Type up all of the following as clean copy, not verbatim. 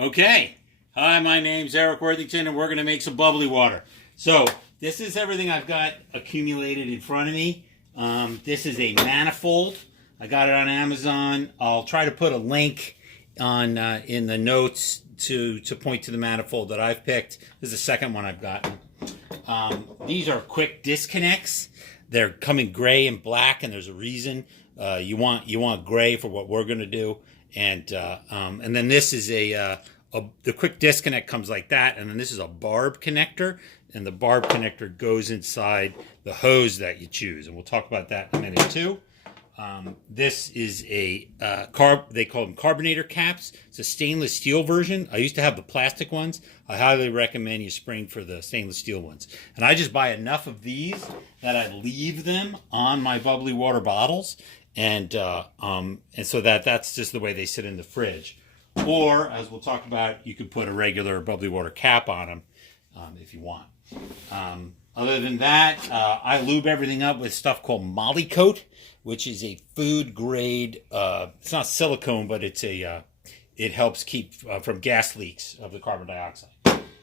Okay. Hi, my name's Eric Worthington, and we're going to make some bubbly water. So, this is everything I've got accumulated in front of me. This is a manifold. I got it on Amazon. I'll try to put a link on in the notes to point to the manifold that I've picked. This is the second one I've gotten. These are quick disconnects. They're coming gray and black, and there's a reason. You want gray for what we're going to do. And then this is the quick disconnect comes like that, and then this is a barb connector, and the barb connector goes inside the hose that you choose, and we'll talk about that in a minute too. This is a they call them carbonator caps. It's a stainless steel version. I used to have the plastic ones. I highly recommend you spring for the stainless steel ones. And I just buy enough of these that I leave them on my bubbly water bottles. And so that's just the way they sit in the fridge. Or, as we'll talk about, you can put a regular bubbly water cap on them if you want. Other than that, I lube everything up with stuff called Molly Coat, which is a food grade. It's not silicone, but it helps keep from gas leaks of the carbon dioxide.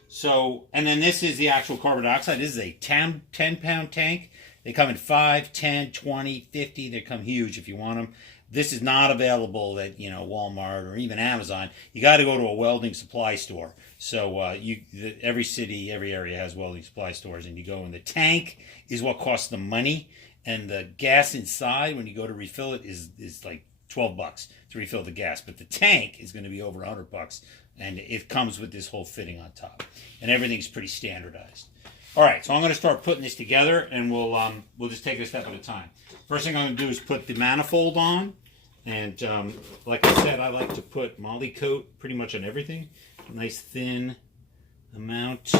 So, and then this is the actual carbon dioxide. This is a 10-pound tank. They come in 5, 10, 20, 50. They come huge if you want them. This is not available at Walmart or even Amazon. You got to go to a welding supply store. So every city, every area has welding supply stores, and you go in. The tank is what costs the money, and the gas inside when you go to refill it is like $12 to refill the gas. But the tank is going to be over $100, and it comes with this whole fitting on top, and everything's pretty standardized. All right, so I'm going to start putting this together, and we'll just take it a step at a time. First thing I'm going to do is put the manifold on, and like I said, I like to put Molly Coat pretty much on everything. A nice thin amount.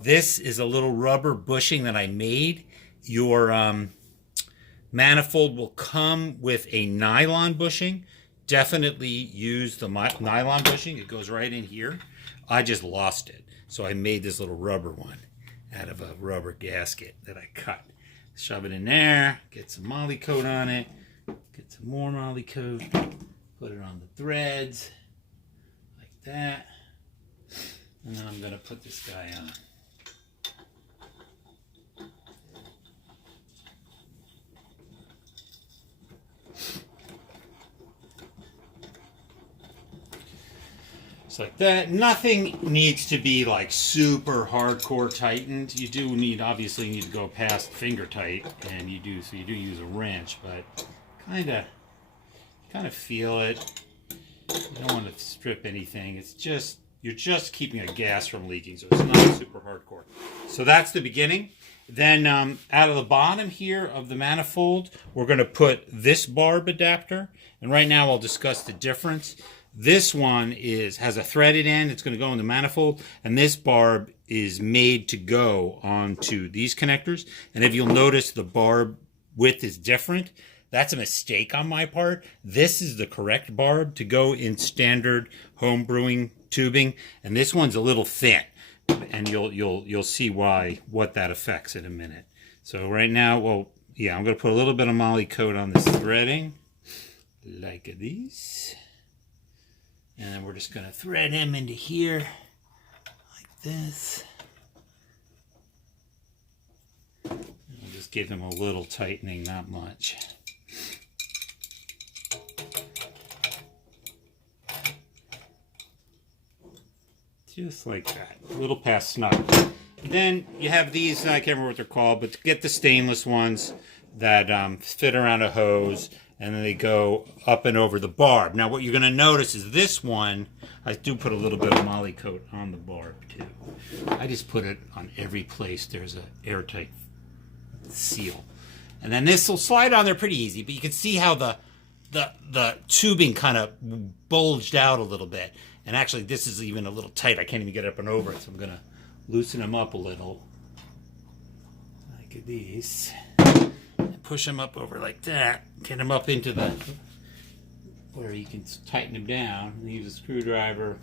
This is a little rubber bushing that I made. Your manifold will come with a nylon bushing. Definitely use the nylon bushing. It goes right in here. I just lost it, so I made this little rubber one out of a rubber gasket that I cut. Shove it in there, get some Molly Coat on it, get some more Molly Coat, put it on the threads, like that. And then I'm going to put this guy on. Just like that. Nothing needs to be like super hardcore tightened. You do obviously need to go past finger tight, and you do use a wrench, but kind of feel it. You don't want to strip anything. It's just you're just keeping a gas from leaking, so it's not super hardcore. So that's the beginning. Then out of the bottom here of the manifold, we're going to put this barb adapter, and right now I'll discuss the difference. This one has a threaded end. It's going to go in the manifold, and this barb is made to go onto these connectors. And if you'll notice, the barb width is different. That's a mistake on my part. This is the correct barb to go in standard home brewing tubing, and this one's a little thin, and you'll see what that affects in a minute. So right now, I'm going to put a little bit of Molly Coat on this threading, like this. And then we're just going to thread him into here, like this. And we'll just give him a little tightening, not much. Just like that, a little past snug. Then you have these, I can't remember what they're called, but to get the stainless ones that fit around a hose, and then they go up and over the barb. Now what you're going to notice is this one, I do put a little bit of Molly Coat on the barb too. I just put it on every place there's an airtight seal. And then this will slide on there pretty easy, but you can see how the tubing kind of bulged out a little bit. And actually this is even a little tight. I can't even get up and over it, so I'm going to loosen them up a little. Like this. Push them up over like that, get them up into the where you can tighten them down, and use a screwdriver,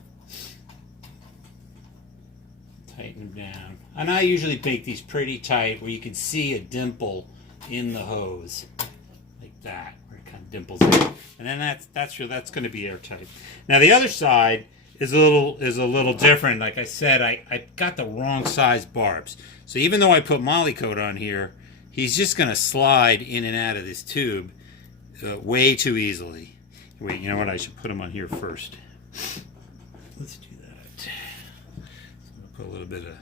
tighten them down. And I usually bake these pretty tight where you can see a dimple in the hose, like that, where it kind of dimples in. And then that's going to be airtight. Now the other side is a little different. Like I said, I got the wrong size barbs. So even though I put Molly coat on here, he's just going to slide in and out of this tube way too easily. Wait, you know what? I should put him on here first. Let's do that. So I'm going to put a little bit of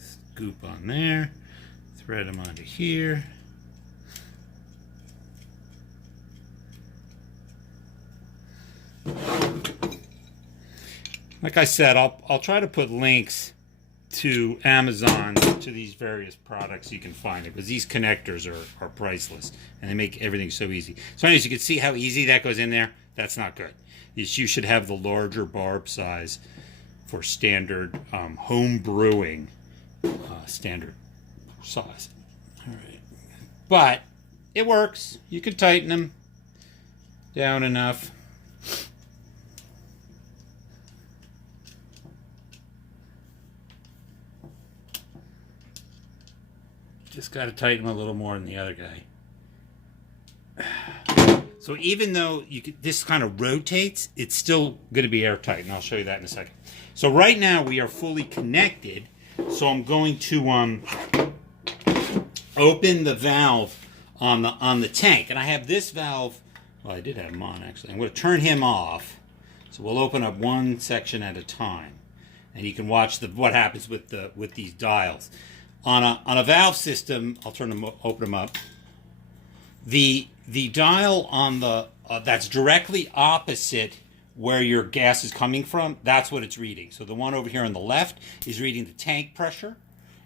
scoop on there. Thread him onto here. Like I said, I'll try to put links to Amazon to these various products you can find it, because these connectors are priceless and they make everything so easy. So anyways, you can see how easy that goes in there. That's not good. You should have the larger barb size for standard home brewing standard size. All right, but it works. You can tighten them down enough. Just got to tighten them a little more than the other guy. So even though this kind of rotates, it's still going to be airtight, and I'll show you that in a second. So right now we are fully connected. So I'm going to open the valve on the tank, and I have this valve. Well, I did have him on actually. I'm going to turn him off. So we'll open up one section at a time, and you can watch what happens with these dials. On a valve system, I'll open them up. The dial on the that's directly opposite where your gas is coming from, that's what it's reading. So the one over here on the left is reading the tank pressure,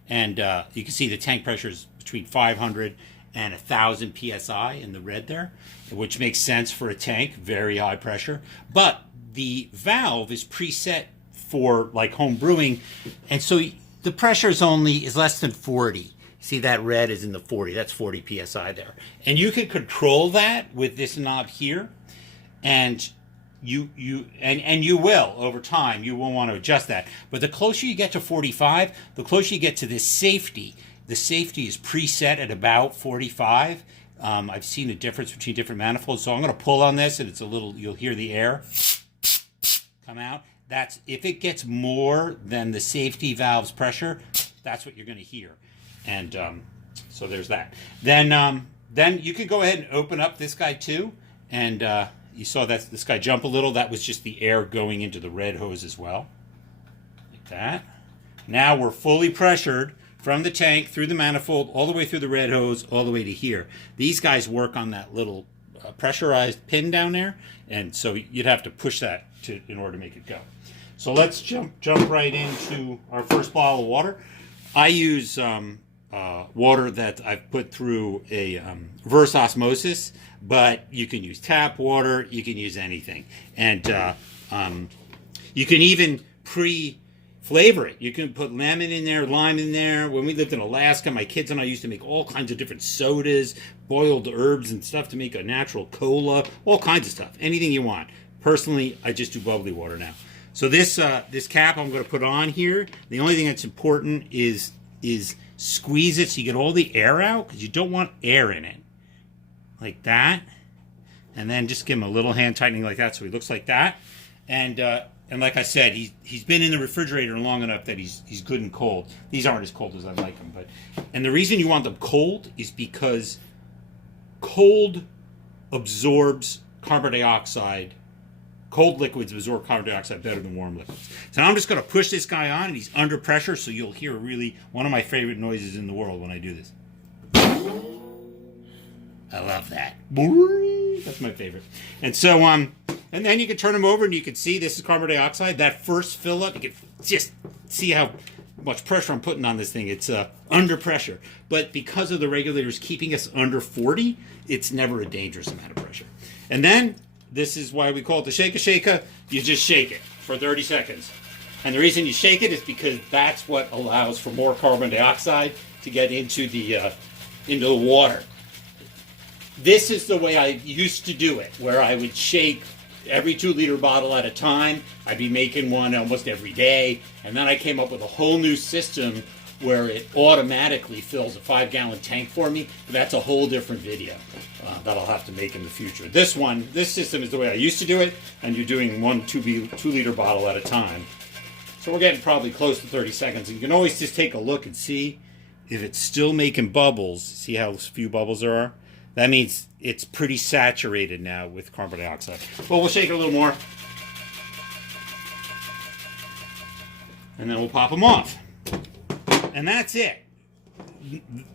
and you can see the tank pressure is between 500 and 1,000 psi in the red there, which makes sense for a tank, very high pressure. But the valve is preset for like home brewing, and so the pressure is less than 40. See, that red is in the 40. That's 40 psi there. And you can control that with this knob here, and you will over time. You will want to adjust that. But the closer you get to 45, the closer you get to this safety. The safety is preset at about 45. I've seen a difference between different manifolds. So I'm going to pull on this, and it's a little. You'll hear the air come out. That's if it gets more than the safety valve's pressure, that's what you're going to hear. And so there's that. Then you can go ahead and open up this guy too. And you saw this guy jump a little. That was just the air going into the red hose as well. Like that. Now we're fully pressured from the tank through the manifold all the way through the red hose all the way to here. These guys work on that little pressurized pin down there. And so you'd have to push that in order to make it go. So let's jump right into our first bottle of water. I use water that I've put through a reverse osmosis, but you can use tap water, you can use anything. And you can even pre-flavor it. You can put lemon in there, lime in there. When we lived in Alaska, my kids and I used to make all kinds of different sodas, boiled herbs and stuff to make a natural cola, all kinds of stuff, anything you want. Personally, I just do bubbly water now. So this cap I'm going to put on here. The only thing that's important is squeeze it so you get all the air out, because you don't want air in it. Like that. And then just give him a little hand tightening like that so he looks like that. And like I said, he's been in the refrigerator long enough that he's good and cold. These aren't as cold as I like them, and the reason you want them cold is because cold absorbs carbon dioxide. Cold liquids absorb carbon dioxide better than warm liquids. So now I'm just going to push this guy on, and he's under pressure, so you'll hear one of my favorite noises in the world when I do this. I love that. That's my favorite. And so, and then you can turn them over, and you can see this is carbon dioxide. That first fill up, you can just see how much pressure I'm putting on this thing. It's under pressure. But because of the regulators keeping us under 40, it's never a dangerous amount of pressure. And then, this is why we call it the shake-a-shake-a. You just shake it for 30 seconds. And the reason you shake it is because that's what allows for more carbon dioxide to get into the water. This is the way I used to do it, where I would shake every 2-liter bottle at a time. I'd be making one almost every day. And then I came up with a whole new system where it automatically fills a 5-gallon tank for me. But that's a whole different video that I'll have to make in the future. This system is the way I used to do it, and you're doing one 2-liter bottle at a time. So we're getting probably close to 30 seconds. And you can always just take a look and see if it's still making bubbles. See how few bubbles there are? That means it's pretty saturated now with carbon dioxide. Well, we'll shake it a little more. And then we'll pop them off. And that's it.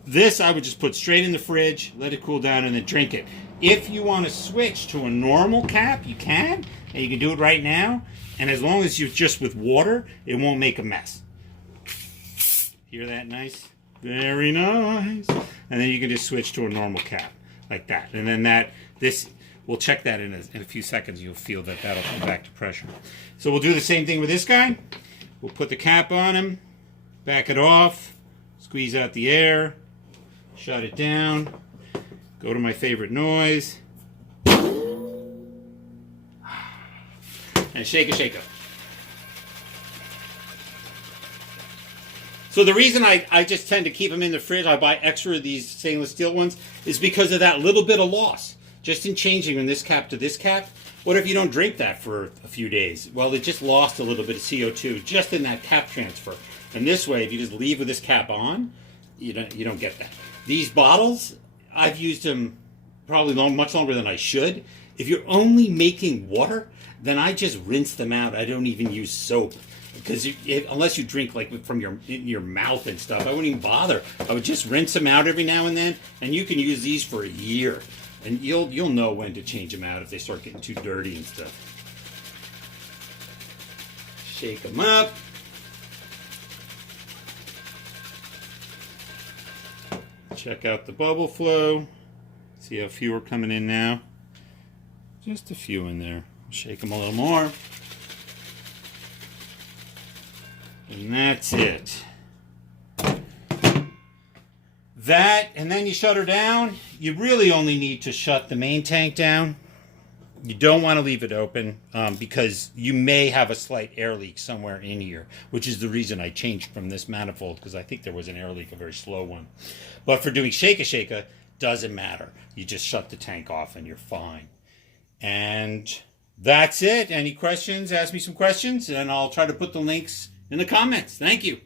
This I would just put straight in the fridge, let it cool down, and then drink it. If you want to switch to a normal cap, you can. And you can do it right now. And as long as you're just with water, it won't make a mess. Hear that nice? Very nice. And then you can just switch to a normal cap like that. And then we'll check that in a few seconds. You'll feel that that'll come back to pressure. So we'll do the same thing with this guy. We'll put the cap on him, back it off, squeeze out the air, shut it down, go to my favorite noise, and shake it. So the reason I just tend to keep them in the fridge, I buy extra of these stainless steel ones, is because of that little bit of loss. Just in changing from this cap to this cap, what if you don't drink that for a few days? Well, it just lost a little bit of CO2 just in that cap transfer. And this way, if you just leave with this cap on, you don't get that. These bottles, I've used them probably much longer than I should. If you're only making water, then I just rinse them out. I don't even use soap. Because unless you drink like from your mouth and stuff, I wouldn't even bother. I would just rinse them out every now and then, and you can use these for a year. And you'll know when to change them out if they start getting too dirty and stuff. Shake them up. Check out the bubble flow. See how few are coming in now. Just a few in there. Shake them a little more. And that's it. That, and then you shut her down. You really only need to shut the main tank down. You don't want to leave it open because you may have a slight air leak somewhere in here, which is the reason I changed from this manifold, because I think there was an air leak, a very slow one. But for doing shake-a, doesn't matter. You just shut the tank off and you're fine. And that's it. Any questions? Ask me some questions and I'll try to put the links in the comments. Thank you.